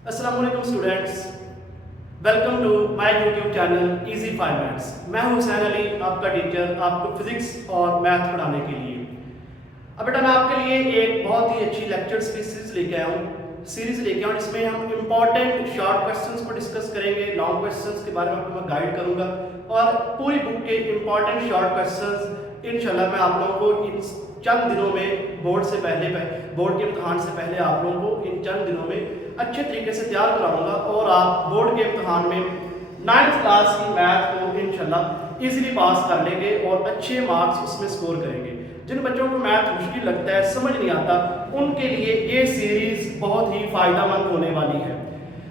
अस्सलाम वालेकुम students, welcome to my YouTube channel easy 5 maths. मैं हूं हुसैन अली, आपका टीचर, आपको फिजिक्स और मैथ पढ़ाने के लिए। अब बेटा मैं आपके लिए एक बहुत ही अच्छी लेक्चर्स की सीरीज लेके आया हूं जिसमें हम इंपॉर्टेंट शॉर्ट क्वेश्चंस को डिस्कस करेंगे। लॉन्ग क्वेश्चंस के बारे में आपको मैं गाइड करूंगा और पूरी बुक के इंपॉर्टेंट शॉर्ट क्वेश्चंस इंशाल्लाह मैं आप लोगों को इन चंद दिनों में बोर्ड के इम्तहान से पहले आप लोगों को इन चंद दिनों में अच्छे तरीके से तैयार कराऊंगा और आप बोर्ड के इम्तहान में 9th क्लास की मैथ को इंशाल्लाह इजीली पास कर लेंगे और अच्छे मार्क्स उसमें स्कोर करेंगे। जिन बच्चों को मैथ मुश्किल लगता है, समझ नहीं आता, उनके लिए ये सीरीज बहुत ही फायदेमंद होने वाली है।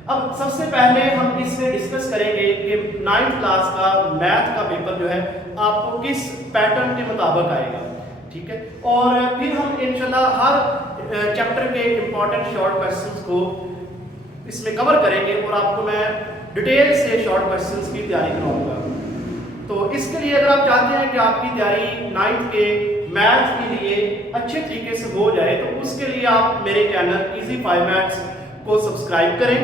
अब सबसे पहले हम इसमें डिस्कस करेंगे कि 9th क्लास का मैथ का पेपर जो है आपको किस पैटर्न के मुताबिक आएगा, ठीक है। और फिर हम इंशाल्लाह हर चैप्टर के इंपॉर्टेंट शॉर्ट क्वेश्चंस को इसमें कवर करेंगे और आपको मैं डिटेल से शॉर्ट क्वेश्चंस की तैयारी कराऊंगा। तो इसके लिए अगर आप चाहते हैं कि आपकी तैयारी 9th के मैथ के लिए अच्छे तरीके से हो जाए तो उसके लिए आप मेरे चैनल इजी 5 मैथ्स को सब्सक्राइब करें,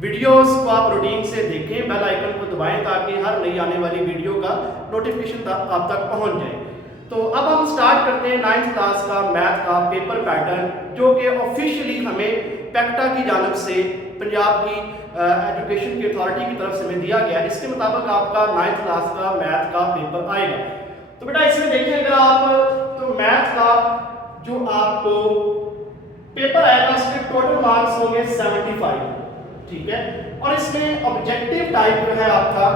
वीडियोस को आप रूटीन से देखें, बेल आइकन को दबाएं ताकि हर नई आने वाली वीडियो का नोटिफिकेशन आप तक पहुंच जाए। तो अब हम स्टार्ट करते हैं 9th क्लास का मैथ का पेपर पैटर्न, जो कि ऑफिशियली हमें पैक्टा की जानिब से पंजाब की एजुकेशन की अथॉरिटी की तरफ से हमें दिया गया, जिसके मुताबिक आपका 9th क्लास का मैथ का पेपर आएगा। तो बेटा इसमें देखिए, अगर आप तो मैथ का जो आपको पेपर आएगा उसके टोटल मार्क्स होंगे 75, ठीक है। और इसमें ऑब्जेक्टिव टाइप जो है आपका,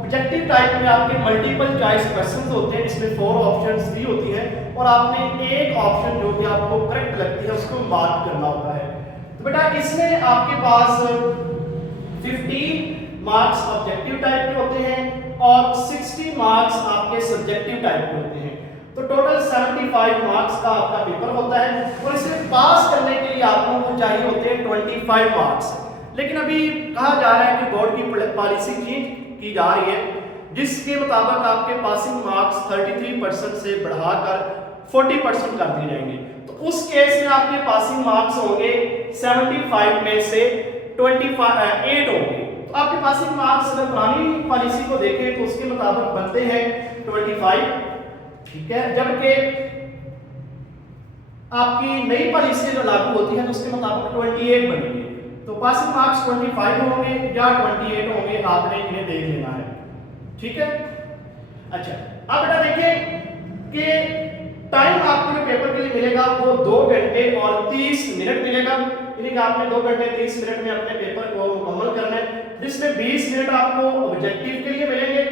ऑब्जेक्टिव टाइप में आपके मल्टीपल चॉइस क्वेश्चंस होते हैं, इसमें 4 ऑप्शंस भी होती हैं और आपने एक ऑप्शन जो कि आपको करेक्ट लगती है उसको मार्क करना होता है। तो बेटा इसमें आपके पास 15 मार्क्स ऑब्जेक्टिव टाइप के होते हैं और 60 मार्क्स आपके सब्जेक्टिव टाइप के होते हैं। तो टोटल 75 मार्क्स का आपका पेपर होता है और इसे पास करने के लिए आप लोगों को चाहिए होते हैं 25 मार्क्स। लेकिन अभी कहा जा रहा है कि बोर्ड की पॉलिसी चेंज की जा रही है, जिसके मुताबिक आपके पासिंग मार्क्स 33% से बढ़ाकर 40% कर दिए जाएंगे। तो उस केस में आपके पासिंग मार्क्स होंगे 75 में से 28 होंगे। तो आपके पासिंग मार्क्स अगर पुरानी पॉलिसी को देखें तो उसके मुताबिक बनते हैं 25, ठीक है। जबकि आपकी नई पॉलिसी जो लागू होती है तो उसके मुताबिक 28 बनेंगे। तो पासिंग मार्क्स 25 होंगे या 28 होंगे, आपने इन्हें देख लेना है, ठीक है। अच्छा, अब बेटा देखिए कि टाइम आपको जो पेपर के लिए मिलेगा वो 2 घंटे और 30 मिनट मिलेगा। यानी कि आपने 2 घंटे 30 मिनट में अपने पेपर को मुकम्मल करना है, जिसमें 20 मिनट आपको ऑब्जेक्टिव के लिए मिलेंगे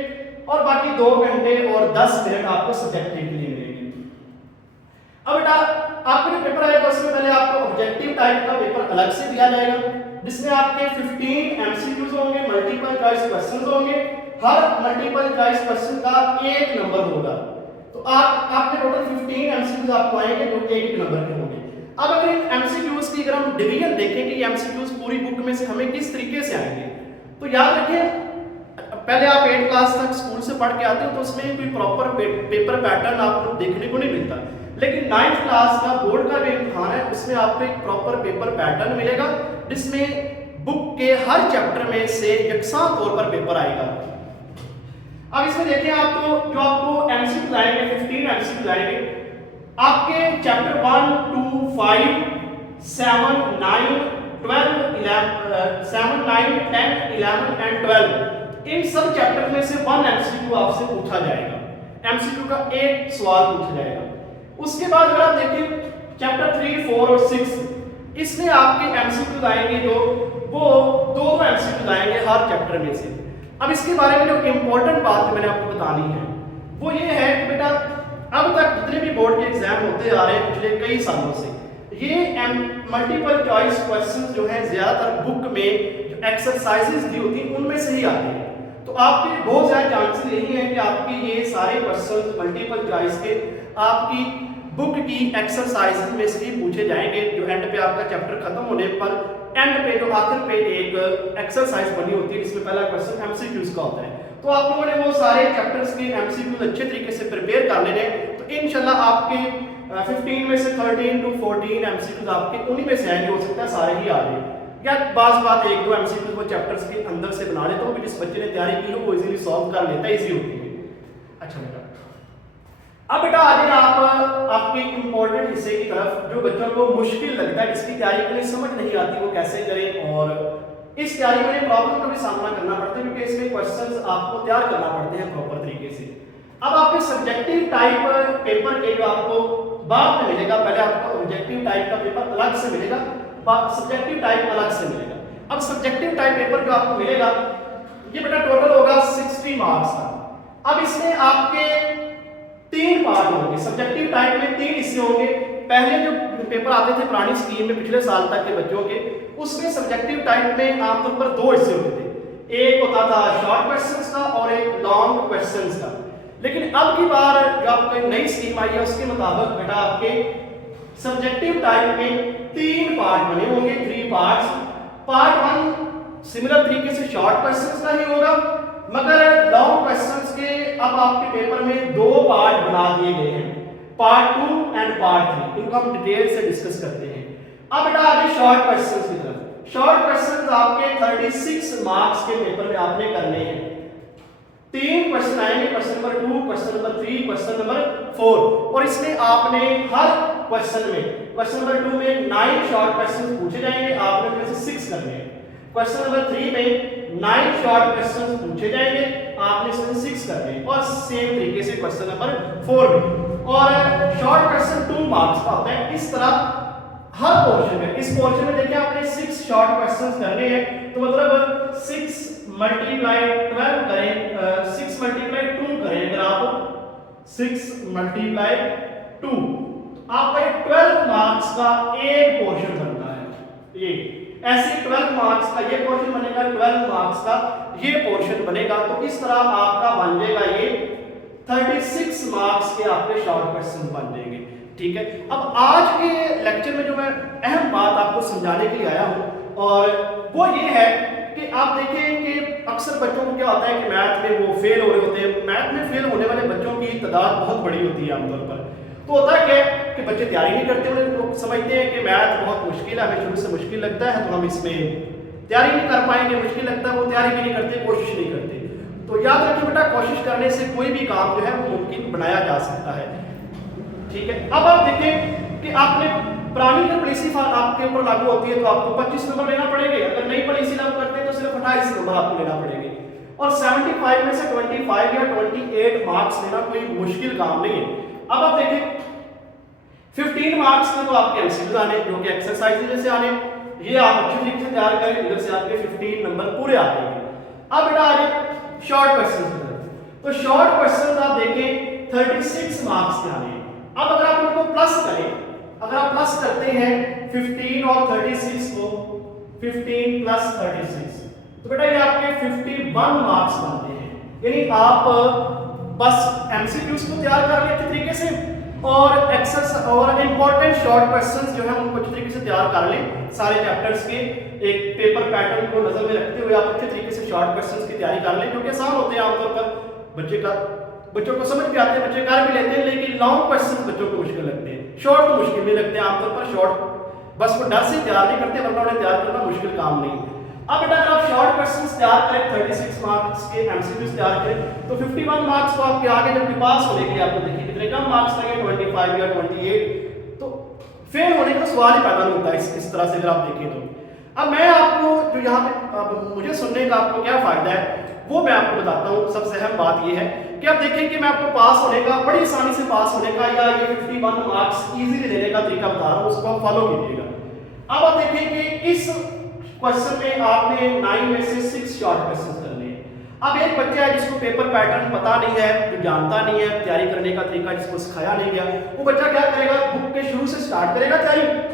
और बाकी 2 घंटे और 10 मिनट आपको सब्जेक्टिव के लिए मिलेंगे। अब बेटा आपका जो पेपर आएगा उसमें पहले आपको ऑब्जेक्टिव टाइप का पेपर अलग से दिया जाएगा, जिसमें आपके 15 एमसीक्यूज होंगे, मल्टीपल चॉइस क्वेश्चंस होंगे। हर मल्टीपल चॉइस क्वेश्चन का 1 नंबर होगा। तो आपके टोटल 15 एमसीक्यूज आपको आएंगे जो 1 नंबर के होंगे। अब अगर इन एमसीक्यूज की अगर हम डिवीजन देखें कि एमसीक्यूज पूरी बुक में से हमें किस तरीके से आएंगे, तो याद रखें पहले आप 8th क्लास तक स्कूल से पढ़ के आते हो तो उसमें कोई प्रॉपर पेपर पैटर्न आपको देखने को नहीं मिलता, लेकिन 9th क्लास का बोर्ड का जो इम्तिहान है उसमें आपको एक प्रॉपर पेपर पैटर्न मिलेगा, जिसमें बुक के हर चैप्टर में से यकसा तौर पर पेपर आएगा। अब इसमें देखें आप, तो जो आपको एमसीक्यू आएंगे 15 एमसीक्यू आएंगे आपके चैप्टर 1, 2, 5, 7, 9, 10, 11 एंड 12 इन सब चैप्टर में से 1 एमसीक्यू आपसे पूछा जाएगा। एमसीक्यू का एक सवाल पूछा जाएगा। उसके बाद अगर आप देखें चैप्टर 3, 4 और 6, इसमें आपके एमसीक्यू आएंगे जो वो 2 एमसीक्यू आएंगे हर चैप्टर में से। अब इसके बारे में जो इंपॉर्टेंट बात मैंने आपको बतानी है वो ये है कि बेटा अब तक जितने भी बोर्ड के एग्जाम होते आ रहे हैं पिछले कई सालों से, ये मल्टीपल चॉइस क्वेश्चन जो है ज्यादातर बुक में जो एक्सरसाइजेस दी होती हैं उनमें से ही आते हैं। तो आपके बहुत ज्यादा चांसेस यही है कि आपके ये सारे क्वेश्चन मल्टीपल चॉइस के आपकी बुक की एक्सरसाइज में से ही पूछे जाएंगे, जो एंड पे आपका चैप्टर खत्म होने पर एंड पे जो आखिर पे एक एक्सरसाइज बनी होती है जिसमें पहला क्वेश्चन एमसीक्यूज का होता है। तो आप लोगों ने वो सारे चैप्टर्स के एमसीक्यूज अच्छे तरीके से प्रिपेयर कर लेने, तो इंशाल्लाह आपके 15 में से 13 to 14 एमसीक्यूज आपके उन्हीं में से आएंगे, हो सकता है सारे ही आ जाए। या बात एक दो एमसीक्यू वो चैप्टर्स के अंदर से बना लेता हूँ कि जिस बच्चे ने तैयारी की हो वो इजीली सॉल्व कर लेता है, इजी होती है। अच्छा बेटा, अब बेटा आ जाए आप आपके इंपॉर्टेंट हिस्से की तरफ, जो बच्चों को मुश्किल लगता है, जिसकी तैयारी के लिए समझ नहीं आती वो कैसे करें, और इस तैयारी में प्रॉब्लम का भी सामना करना पड़ता है क्योंकि इसमें क्वेश्चंस आपको तैयार करना पड़ते हैं प्रॉपर तरीके से। अब आपके सब्जेक्टिव टाइप पेपर के जो आपको बाद में मिलेगा, पहले आपको ऑब्जेक्टिव टाइप का पेपर अलग से मिलेगा, सब्जेक्टिव टाइप अलग से मिलेगा। अब सब्जेक्टिव टाइप पेपर जो आपको मिलेगा ये बेटा टोटल होगा 60 मार्क्स का। अब इसमें आपके 3 पार्ट होंगे। सब्जेक्टिव टाइप में 3 हिस्से होंगे। पहले जो पेपर आते थे पुरानी स्कीम में पिछले साल तक के बच्चों के, उसमें सब्जेक्टिव टाइप में आमतौर पर 2 हिस्से होते थे, एक होता था शॉर्ट क्वेश्चंस का और एक लॉन्ग क्वेश्चंस का। लेकिन अब की बार जो आपको नई स्कीम आई है उसके मुताबिक बेटा आपके सब्जेक्टिव टाइप में 3 पार्ट बने होंगे, 3 पार्ट्स। पार्ट 1 सिमिलर तरीके से शॉर्ट क्वेश्चंस का ही होगा, मगर लॉन्ग क्वेश्चंस के अब आपके पेपर में 2 पार्ट बना दिए गए हैं, पार्ट 2 एंड पार्ट 3। इनको हम डिटेल से डिस्कस करते हैं। अब बेटा आगे शॉर्ट क्वेश्चंस की तरफ। शॉर्ट क्वेश्चंस आपके 36 मार्क्स के पेपर में आपने करने हैं। 3 क्वेश्चन आएंगे, question number 2, question number 3, question number 4, और इसमें आपने हर क्वेश्चन में, क्वेश्चन नंबर 2 में 9 शॉर्ट क्वेश्चन पूछे जाएंगे, आपने उनमें से 6 करने हैं। क्वेश्चन नंबर 3 में 9 शॉर्ट क्वेश्चन पूछे जाएंगे, आपने इसमें 6 करने हैं, और सेम तरीके से क्वेश्चन नंबर 4 में। और शॉर्ट क्वेश्चन 2 मार्क्स का होता है। इस तरह हर पोर्शन में, इस पोर्शन में देखिए आपने 6 शॉर्ट क्वेश्चंस करने हैं, तो मतलब 6 मल्टीप्लाई 12 करें, 6 मल्टीप्लाई 2 करें, अगर आप 6 मल्टीप्लाई 2, आपका 12 मार्क्स का एक पोर्शन बनता है। ये ऐसे 12 मार्क्स का ये पोर्शन बनेगा, 12 मार्क्स का ये पोर्शन बनेगा। तो इस तरह आपका बन जाएगा ये 36 मार्क्स के आपके शॉर्ट क्वेश्चन बन जाएंगे। ठीक है, अब आज के लेक्चर में जो मैं अहम बात आपको समझाने के लिए आया हूं, और वो ये है कि आप देखें कि अक्सर बच्चों को क्या होता है कि मैथ में वो फेल हो रहे होते हैं। मैथ में फेल होने वाले बच्चों की तादाद बहुत बड़ी होती है आमतौर पर। तो होता है क्या कि बच्चे तैयारी नहीं करते, उन्हें लोग समझते हैं कि मैथ बहुत मुश्किल है, हमें शुरू से मुश्किल लगता है, तो हम इसमें तैयारी नहीं कर पाएंगे, मुश्किल लगता है, वो तैयारी भी नहीं करते, कोशिश नहीं करते। तो याद रखिए बेटा, कोशिश करने से कोई भी काम जो है वो मुमकिन बनाया जा सकता है। ठीक है, अब आप देखें कि आपने पुरानी जो पॉलिसी आपके ऊपर लागू होती है तो आपको 25 नंबर लेना पड़ेंगे, अगर नई पॉलिसी लागू करते हैं तो सिर्फ 28 नंबर आपको लेना पड़ेंगे, और 75 में से 25 या 28 मार्क्स लेना कोई मुश्किल काम नहीं है। अब आप देखें 15 मार्क्स में तो आपके एमसीक्यूज आने, जो कि एक्सरसाइज जैसे आने, ये आप अच्छी तरीके से तैयार करें, इधर से आपके 15 नंबर पूरे आ जाएंगे। अब बेटा आ जाए शॉर्ट क्वेश्चन की तरफ। तो शॉर्ट क्वेश्चन आप देखें 36 मार्क्स के आने। अब अगर आप इनको प्लस करें, अगर आप प्लस करते हैं 15 और 36 को, 15 प्लस 36, तो बेटा ये आपके 51 मार्क्स बनते हैं। यानी आप बस एमसीक्यूज को तैयार कर लें अच्छे तरीके से, और एक्सरसाइज और इंपॉर्टेंट शॉर्ट क्वेश्चंस जो है उनको अच्छे तरीके से तैयार कर लें। सारे चैप्टर्स के एक पेपर पैटर्न को नजर में रखते हुए आप अच्छे तरीके से शॉर्ट क्वेश्चंस की तैयारी कर लें, जो कि आसान होते हैं आमतौर पर, बच्चों को समझ भी आते हैं, बच्चे कर भी लेते हैं। लेकिन लॉन्ग क्वेश्चन बच्चों को मुश्किल लगते हैं, शॉर्ट को मुश्किल नहीं लगते आमतौर पर। शॉर्ट बस वो डर से तैयार नहीं करते, वरना उन्हें तैयार करना मुश्किल काम नहीं है। अब बेटा अगर आप शॉर्ट क्वेश्चंस तैयार करें, 36 मार्क्स के एमसीक्यूज तैयार करें, तो 51 मार्क्स तो आपके आगे जब पास होने के लिए आपको देखिए कितने कम मार्क्स लगेंगे, 25 या 28, तो फेल होने का सवाल ही पैदा नहीं होता इस तरह से अगर आप देखें तो। अब मैं आपको जो यहाँ पे मुझे सुनने का आपको क्या फायदा है वो मैं आपको बताता हूँ। सबसे अहम बात ये है कि आप देखें कि मैं आपको पास होने का, बड़ी आसानी से पास होने का, या ये 51 मार्क्स इजीली लेने का तरीका बता रहा हूँ, उसको आप फॉलो कीजिएगा। अब आप देखें कि इस क्वेश्चन में आपने 9 में से 6 शॉर्ट क्वेश्चन करने हैं। अब एक बच्चा है जिसको पेपर पैटर्न पता नहीं है, जो जानता नहीं है तैयारी करने का तरीका, जिसको सिखाया नहीं गया, वो बच्चा क्या करेगा, बुक के शुरू से स्टार्ट करेगा तैयारी।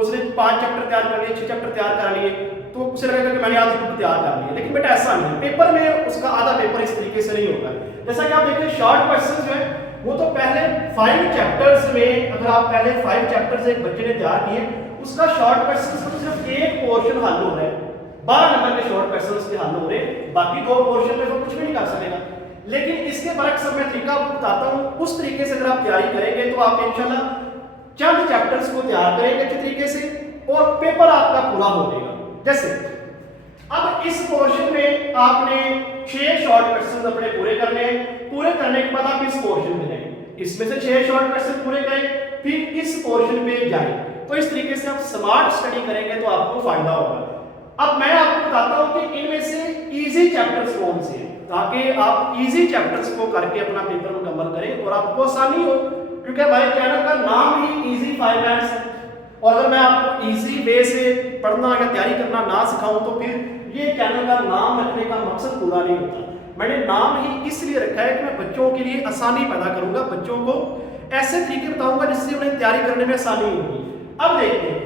उसने 5 चैप्टर तैयार कर लिए, 6 चैप्टर तैयार कर लिए, तो उसे लगेगा कि मैंने आधी बुक तैयार कर ली है। लेकिन बेटा ऐसा नहीं, पेपर में उसका आधा पेपर इस तरीके से नहीं होगा। जैसा कि आप देखिए शॉर्ट क्वेश्चन जो है वो तो पहले 5 चैप्टर्स में, अगर आप पहले 5 चैप्टर्स एक बच्चे ने तैयार किए, उसका शॉर्ट क्वेश्चन में सिर्फ एक पोर्शन हल हो रहा है, 12 नंबर के शॉर्ट क्वेश्चन उसके हल हो रहे, बाकी 2 पोर्शन में वो कुछ भी नहीं कर सकेगा। लेकिन इसके बरक्स मैं तरीका आपको बताता हूँ, उस तरीके से अगर आप तैयारी करेंगे तो आप इंशाल्लाह चंद चैप्टर्स को तैयार करेंगे अच्छे तरीके से, और पेपर आपका पूरा हो जाएगा। जैसे अब इस पोर्शन में आपने 6 शॉर्ट क्वेश्चन अपने पूरे करने हैं। पूरे करने के बाद आप इस पोर्शन में जाएंगे, इसमें से 6 शॉर्ट क्वेश्चन पूरे करें, फिर इस पोर्शन पे जाएं। तो इस तरीके से आप स्मार्ट स्टडी करेंगे तो आपको फायदा होगा। अब मैं आपको बताता हूं कि इनमें से इजी चैप्टर्स कौन से हैं, ताकि आप इजी चैप्टर्स को करके अपना पेपर मुकम्मल करें और आपको आसानी हो, क्योंकि हमारे चैनल का नाम ही इजी 5 मैथ्स है। और अगर मैं आपको इजी वे से पढ़ना या तैयारी करना ना सिखाऊं तो फिर ये चैनल का नाम रखने का मकसद पूरा नहीं होता। मैंने नाम ही इसलिए रखा है कि मैं बच्चों के लिए आसानी पैदा करूंगा, बच्चों को ऐसे तरीके बताऊंगा जिससे उन्हें तैयारी करने में आसानी होगी। अब देखते हैं,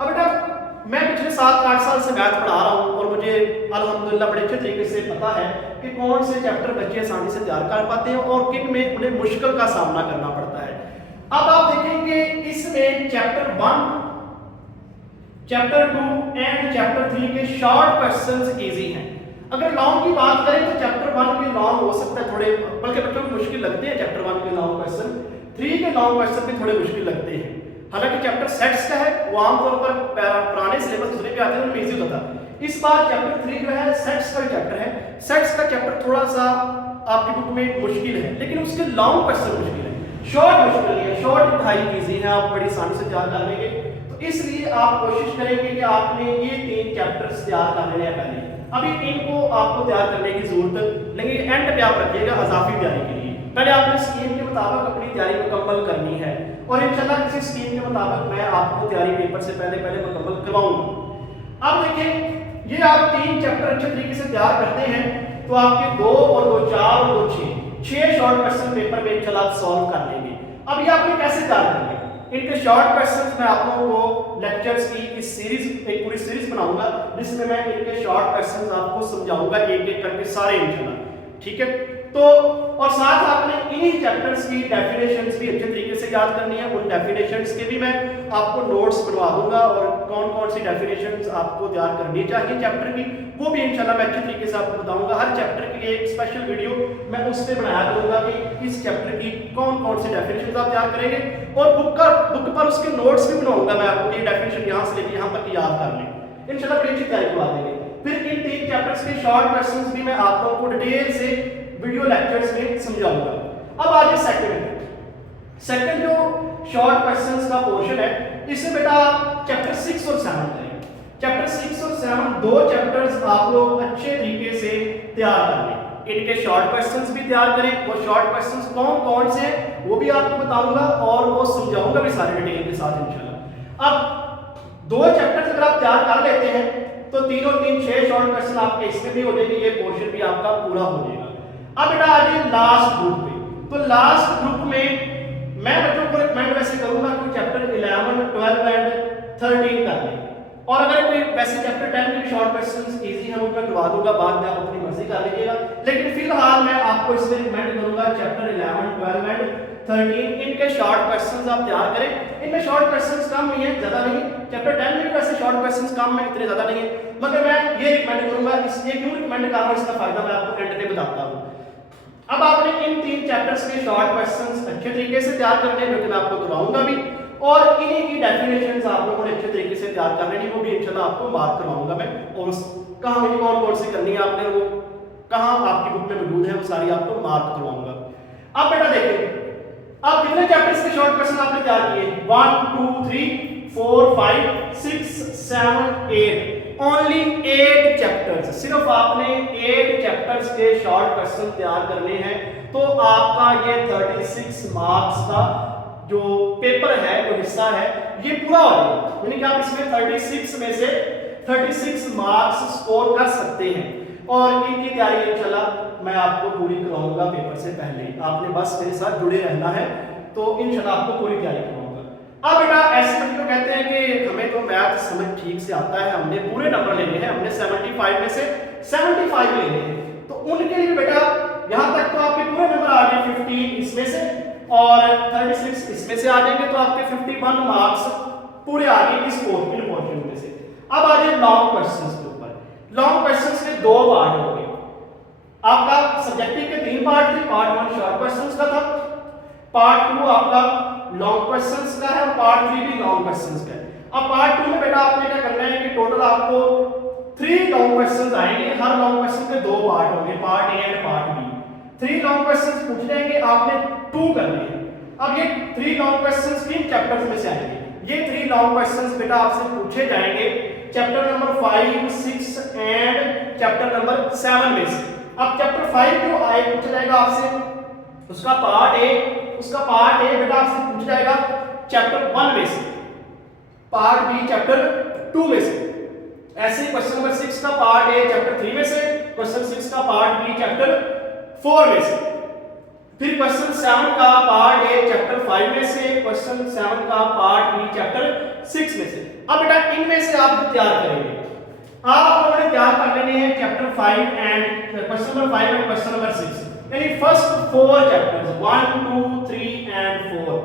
अब बेटा मैं पिछले 7-8 साल से मैथ पढ़ा रहा हूँ और मुझे अल्हम्दुलिल्लाह बड़े अच्छे तरीके से पता है कि कौन से चैप्टर बच्चे आसानी से तैयार कर पाते हैं और किन में उन्हें मुश्किल का सामना करना पड़ता है। अब आप देखेंगे इसमें चैप्टर 1, चैप्टर 2 एंड चैप्टर 3 के शॉर्ट क्वेश्चंस इजी हैं। अगर लॉन्ग की बात करें तो चैप्टर 1 के लॉन्ग हो सकता है थोड़े, बल्कि बच्चों को मुश्किल लगते हैं चैप्टर 1 के लॉन्ग क्वेश्चन, 3 के लॉन्ग क्वेश्चन भी थोड़े मुश्किल लगते हैं। हालांकि चैप्टर सेट्स का है वो आमतौर पर पुराने सिलेबस दूसरे पे आते हैं उनमें इजी होता था। इस बार चैप्टर 3 जो है सेट्स का चैप्टर है, सेट्स का चैप्टर थोड़ा सा आपकी बुक में मुश्किल है, लेकिन उसके लॉन्ग क्वेश्चन मुश्किल है, शॉर्ट मुश्किल नहीं है, शॉर्ट ढाई इजी है, आप बड़ी आसानी से तैयार कर लेंगे। तो इसलिए आप कोशिश करेंगे कि आपने ये 3 चैप्टर्स तैयार कर लेने हैं पहले। अभी इनको आपको तैयार करने की जरूरत नहीं, एंड पे आप रखिएगा अजाफी तैयारी के लिए। पहले आपने स्कीम के मुताबिक अपनी तैयारी मुकम्मल करनी है और इंशाल्लाह किसी स्कीम के मुताबिक मैं आपको तैयारी पेपर से पहले मुकम्मल करवाऊंगा। अब देखिए ये आप 3 चैप्टर अच्छे तरीके से तैयार करते हैं तो आपके 2 और 2 4 और 2 6 शॉर्ट क्वेश्चन पेपर में इंशाल्लाह आप सॉल्व कर लेंगे। अब ये आपने कैसे तैयार करेंगे, इनके शॉर्ट क्वेश्चंस मैं आप लोगों को लेक्चर्स की इस सीरीज, एक पूरी सीरीज बनाऊंगा जिसमें मैं इनके शॉर्ट क्वेश्चंस आपको समझाऊंगा एक एक करके सारे इंशाल्लाह, ठीक है। तो और साथ आपने इन्हीं चैप्टर्स की डेफिनेशंस भी अच्छे तरीके से याद करनी है। उन डेफिनेशंस के भी मैं आपको नोट्स बनवा दूंगा और कौन कौन सी डेफिनेशंस आपको तैयार करनी चाहिए चैप्टर की, वो भी इंशाल्लाह मैं अच्छे तरीके से आपको बताऊंगा। हर चैप्टर के लिए एक स्पेशल वीडियो मैं उस पर बनाया करूंगा कि इस चैप्टर की कौन कौन सी डेफिनेशंस आप तैयार करेंगे, और बुक पर उसके नोट्स भी बनाऊंगा मैं आपको, ये डेफिनेशन यहाँ से लेके यहाँ तक याद कर लें, इंशाल्लाह बड़ी अच्छी तैयारी करवा देंगे। फिर इन 3 चैप्टर्स के शॉर्ट क्वेश्चंस भी मैं आप लोगों को डिटेल से वीडियो लेक्चर्स में समझाऊंगा। अब आगे सेकंड जो शॉर्ट क्वेश्चंस का पोर्शन है, इसमें बेटा आप चैप्टर 6 और 7 करेंगे। चैप्टर 6 और 7 दो चैप्टर्स आप लोग अच्छे तरीके से तैयार कर लें, इनके शॉर्ट क्वेश्चंस भी तैयार करें। वो शॉर्ट क्वेश्चंस कौन कौन से हैं वो भी आपको बताऊंगा और वो समझाऊंगा भी सारे डिटेल के साथ इंशाल्लाह। अब 2 चैप्टर्स अगर आप तैयार कर लेते हैं तो 3 और 3 6 शॉर्ट क्वेश्चन आपके इसमें भी हो जाएंगे, ये पोर्शन भी आपका पूरा हो जाएगा। अब बेटा आ जाइए लास्ट ग्रुप पे। तो लास्ट ग्रुप में मैं बच्चों को रिकमेंड वैसे करूंगा कि चैप्टर 11, 12 एंड 13 कर लें, और अगर कोई वैसे चैप्टर 10 के शॉर्ट क्वेश्चंस इजी हैं वो मैं करवा दूंगा, बाद में आप अपनी मर्जी कर लीजिएगा। लेकिन फिलहाल मैं आपको इसमें रिकमेंड करूंगा चैप्टर 11, 12 एंड 13 इनके शॉर्ट क्वेश्चंस आप तैयार करें। इनमें शॉर्ट क्वेश्चंस कम ही है, ज्यादा नहीं। चैप्टर 10 में भी वैसे शॉर्ट क्वेश्चंस कम है, इतने ज्यादा नहीं है, मगर मैं ये रिकमेंड करूंगा। इसलिए क्यों रिकमेंड कर रहा हूं, इसका फायदा मैं आपको एंड पे बताता हूं। अब आपने इन 3 चैप्टर्स के शॉर्ट क्वेश्चंस अच्छे तरीके से तैयार करने हैं, जो कि मैं आपको करवाऊंगा भी, और इन्हीं की डेफिनेशंस आप लोगों ने अच्छे तरीके से तैयार कर लेनी, वो भी इंशाल्लाह आपको बात करवाऊंगा मैं, और कहां मेरी कौन कौन सी करनी है आपने, वो कहां आपकी बुक में मौजूद है, वो सारी आपको मार्क करवाऊंगा। अब बेटा देखिए आप कितने चैप्टर्स के शॉर्ट क्वेश्चन आपने तैयार किए, 1 2 3 4 5 6 7 8, ओनली 8 चैप्टर्स, सिर्फ आपने 8 चैप्टर्स के शॉर्ट क्वेश्चन तैयार करने हैं, तो आपका ये 36 मार्क्स का जो पेपर है, जो हिस्सा है, ये पूरा हो जाएगा। यानी कि आप इसमें 36 में से 36 मार्क्स स्कोर कर सकते हैं, और इनकी तैयारी इंशाल्लाह मैं आपको पूरी करवाऊंगा पेपर से पहले। आपने बस मेरे साथ जुड़े रहना है, तो इंशाल्लाह आपको पूरी तैयारी करवाऊंगा। अब बेटा ऐसे बच्चे कहते हैं कि हमें तो मैथ समझ ठीक से आता है, हमने पूरे नंबर लेने हैं, हमने 75 में से 75 लेने हैं, तो उनके लिए बेटा यहां तक तो आपके पूरे नंबर आ गए 15 इसमें से, और 36 इसमें से आ जाएंगे, तो आपके 51 मार्क्स पूरे आ गए इस पोर्शन में से। अब आ जाए लॉन्ग क्वेश्चंस के ऊपर। लॉन्ग क्वेश्चंस के 2 पार्ट होंगे। आपका सब्जेक्टिव के 3 पार्ट थे, पार्ट 1 शॉर्ट क्वेश्चंस का था, पार्ट 2 आपका लॉन्ग क्वेश्चंस का है, और पार्ट 3 भी लॉन्ग क्वेश्चंस का है। अब पार्ट 2 में बेटा आपने क्या करना है कि टोटल आपको 3 लॉन्ग क्वेश्चंस आएंगे, हर लॉन्ग क्वेश्चन के 2 पार्ट होंगे, part A and part B. 3 long questions पूछ जाएंगे, आपने 2 करने हैं। अब ये 3 लॉन्ग क्वेश्चंस किन चैप्टर्स में से आएंगे? ये 3 लॉन्ग क्वेश्चंस बेटा आपसे पूछे जाएंगे chapter number 5, 6 and chapter number 7 में से। अब चैप्टर 5 जो आए पूछा जाएगा आपसे, उसका पार्ट ए बेटा आपसे पूछा जाएगा चैप्टर 1 में से, पार्ट बी चैप्टर 2 में से। ऐसे ही क्वेश्चन नंबर 6 का पार्ट ए चैप्टर 3 में से, क्वेश्चन 6 का पार्ट बी चैप्टर 4 में से, फिर क्वेश्चन 7 का पार्ट ए चैप्टर 5 में से, क्वेश्चन 7 का पार्ट बी चैप्टर 6 में से। अब बेटा इनमें से आप तैयार करेंगे, आप लोगों ने तैयार कर लेने हैं chapter 5 and question number 5 and question number 6, यानी फर्स्ट 4 चैप्टर्स 1, 2, 3 एंड 4।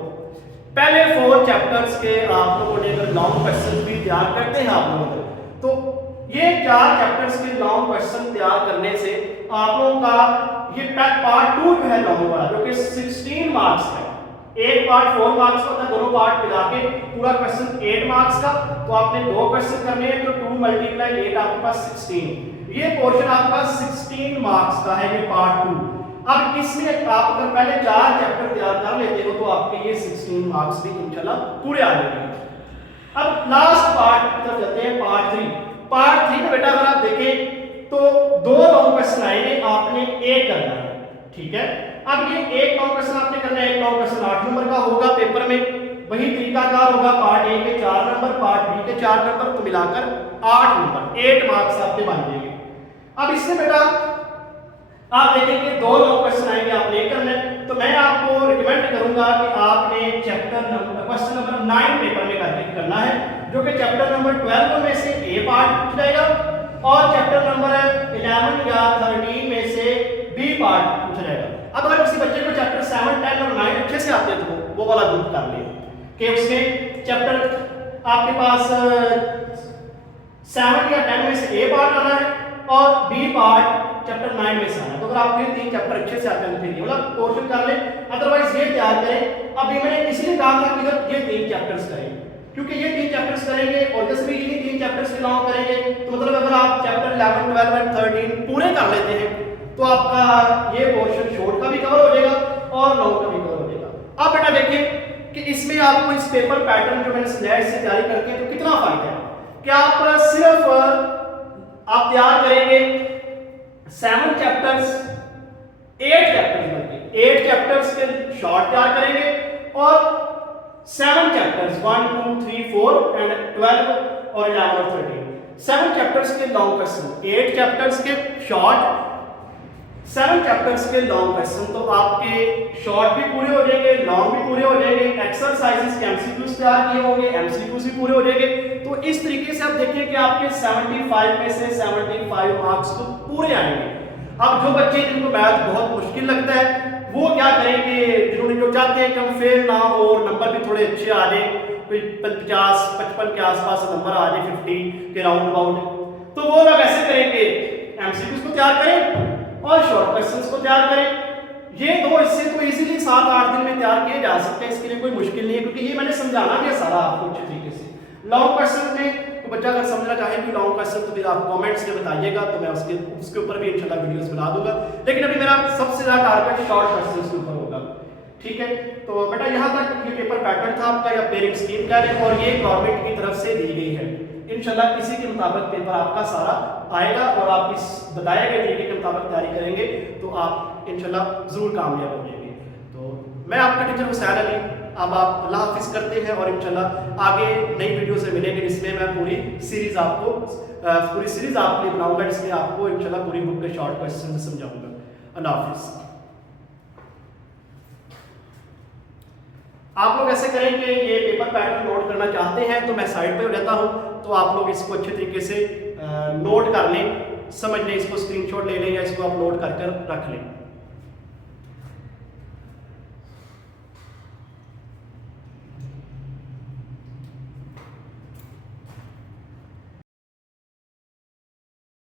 पहले 4 चैप्टर्स के आप लोगों ने अगर लॉन्ग क्वेश्चन भी तैयार करते हैं आप लोग, तो ये 4 चैप्टर्स के लॉन्ग क्वेश्चन तैयार करने से आप लोगों का ये पार्ट 2 जो है लॉन्ग वाला, जो कि 16 मार्क्स है, एक पार्ट 4 मार्क्स का था, दोनों पार्ट मिला के पूरा क्वेश्चन 8 मार्क्स का, तो आपने 2 क्वेश्चन करने हैं, तो 2 × 8 आपके पास 16। ये पोर्शन आपका 16 मार्क्स का है, ये पार्ट 2। अब इसमें आप अगर पहले 4 चैप्टर तैयार कर लेते हो तो आपके ये 16 मार्क्स भी इंशाल्लाह पूरे आ जाएंगे। अब लास्ट पार्ट की तरफ चलते हैं, पार्ट 3। पार्ट 3 में बेटा अगर आप देखें तो 2 लॉन्ग क्वेश्चन आएंगे, आपने एक करना है, ठीक है। अब ये एक लॉन्ग क्वेश्चन आपने करना है, एक लॉन्ग क्वेश्चन 8 नंबर का होगा पेपर में, वही तरीकाकार होगा, पार्ट ए के 4 नंबर, पार्ट बी के 4 नंबर, तो मिलाकर 8 नंबर, 8 मार्क्स आपके बन जाएंगे। अब इसमें बेटा आप देखेंगे 2 लॉन्ग क्वेश्चन आएंगे, आपने एक करना है, तो मैं आपको रिकमेंड करूंगा कि आपने chapter number question number 9 paper में करना है, जो कि चैप्टर नंबर 12 में से ए पार्ट पूछा जाएगा और चैप्टर नंबर 11 या 13 में से बी पार्ट पूछा जाएगा। अब अगर किसी बच्चे को चैप्टर 7, 10 और 9 अच्छे से आते तो वो वाला ग्रुप कर ले कि उसमें चैप्टर आपके पास 7 या 10 में से ए पार्ट आना है और बी पार्ट चैप्टर 9 में से आना है। तो अगर आप ये 3 चैप्टर अच्छे से आते हैं तो ये वाला पोर्शन कर लें, अदरवाइज ये तैयार करें। अब ये मैंने इसलिए कहा था कि ये 3 चैप्टर्स करें, क्योंकि ये 3 चैप्टर्स करेंगे और जैसे भी ये 3 चैप्टर्स के लॉन्ग करेंगे, तो मतलब अगर आप चैप्टर 11, 12 और 13 पूरे कर लेते हैं तो आपका ये पोर्शन शॉर्ट का भी कवर हो जाएगा और लॉन्ग का भी कवर हो जाएगा। अब बेटा देखिए कि इसमें आपको इस पेपर पैटर्न जो मैंने स्लाइड से तैयारी करके तो कितना फायदा है कि आप सिर्फ आप तैयार करेंगे 7 चैप्टर्स, 8 चैप्टर्स बल्कि 8 चैप्टर्स के शॉर्ट तैयार करेंगे और 7 चैप्टर्स 1, 2, 3, 4 एंड 12 और 11 और 13, 7 चैप्टर्स के लॉन्ग क्वेश्चन, 8 चैप्टर्स के शॉर्ट, 7 चैप्टर्स के लॉन्ग क्वेश्चन। तो आपके शॉर्ट भी पूरे हो जाएंगे, लॉन्ग भी पूरे हो जाएंगे, एक्सरसाइजेस के एमसीक्यूज तैयार किए होंगे, एमसीक्यूज भी पूरे हो जाएंगे। तो इस तरीके से आप देखिए कि आपके 75 में से 75 मार्क्स तो पूरे आएंगे। अब जो बच्चे जिनको मैथ बहुत मुश्किल लगता है वो क्या करेंगे, जिन्होंने जो चाहते हैं कि हम फेल ना हो और नंबर भी थोड़े अच्छे आ जाए, कोई 50, 55 के आसपास नंबर आ जाए, 50 के राउंड अबाउट, तो वो लोग ऐसे करेंगे, एमसीक्यूज को तैयार करें और शॉर्ट क्वेश्चंस को तैयार करें। ये 2 हिस्से तो इजीली 7-8 दिन में तैयार किए जा सकते हैं, इसके लिए कोई मुश्किल नहीं है, क्योंकि ये मैंने समझाना भी है सारा आपको अच्छे तरीके से। लॉन्ग क्वेश्चन में तो बच्चा अगर समझना चाहे कि लॉन्ग क्वेश्चन तो फिर आप कमेंट्स में बताइएगा, तो मैं उसके ऊपर भी इंशाल्लाह वीडियोस बना दूंगा, लेकिन अभी मेरा सबसे ज्यादा टारगेट शॉर्ट क्वेश्चंस के ऊपर होगा, ठीक है। तो बेटा यहाँ तक ये पेपर पैटर्न था आपका, या पेयरिंग स्कीम कह रहे हैं, और ये गवर्नमेंट की तरफ से दी गई है। इंशाल्लाह इसी के मुताबिक पेपर आपका सारा आएगा और आप इस बताए गए तरीके के मुताबिक तैयारी करेंगे तो आप इंशाल्लाह जरूर कामयाब हो जाएंगे। तो मैं आपका टीचर हुसैन अली, अब आप अल्लाह हाफिज़ करते हैं और इंशाल्लाह आगे नई वीडियो से मिलेंगे, जिसमें मैं पूरी सीरीज आपके लिए बनाऊंगा, जिसमें आपको इंशाल्लाह पूरी बुक के शॉर्ट क्वेश्चन समझाऊंगा। अल्लाह हाफिज़। आप लोग ऐसे करें कि ये पेपर पैटर्न नोट करना चाहते हैं तो मैं साइड पे हो जाता हूँ, तो आप लोग इसको अच्छे तरीके से नोट कर लें, समझ लें, इसको स्क्रीनशॉट ले लें या इसको आप नोट कर रख लें।